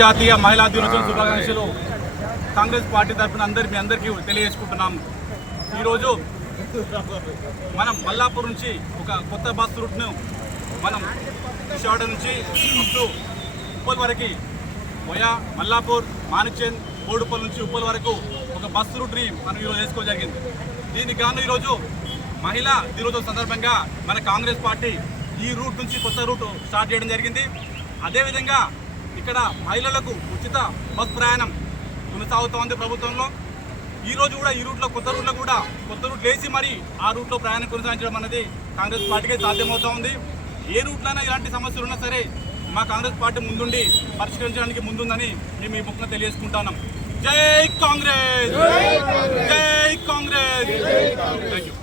జాతీయ మహిళా దినోత్సవం శుభాకాంక్షలు కాంగ్రెస్ పార్టీ తరఫున మీ అందరికీ తెలియజేసుకుంటున్నాం. ఈరోజు మనం మల్లాపూర్ నుంచి ఒక కొత్త బస్ రూట్ను మనం విశాఖ నుంచి అప్ ఉప్పల్ వరకు పోయా మల్లాపూర్ మాణిక్చంద్ కోడుపల్ నుంచి ఉప్పల్ వరకు ఒక బస్ రూట్ని మనం ఈరోజు వేసుకోవడం జరిగింది. దీనికి గాను ఈరోజు మహిళా దినోత్సవం సందర్భంగా మన కాంగ్రెస్ పార్టీ ఈ రూట్ నుంచి కొత్త రూట్ స్టార్ట్ చేయడం జరిగింది. అదేవిధంగా ఇక్కడ మహిళలకు ఉచిత బస్ ప్రయాణం కొనసాగుతోంది ప్రభుత్వంలో. ఈరోజు కూడా ఈ రూట్లో కొత్త రూట్ వేసి మరి ఆ రూట్లో ప్రయాణం కొనసాగించడం అనేది కాంగ్రెస్ పార్టీకే సాధ్యమవుతూ ఉంది. ఏ రూట్లైనా ఇలాంటి సమస్యలు ఉన్నా సరే మా కాంగ్రెస్ పార్టీ ముందుండి పరిష్కరించడానికి ముందుందని మేము ఈ ముఖ్యంగా తెలియజేసుకుంటున్నాం. జై కాంగ్రెస్, జై కాంగ్రెస్. Thank you.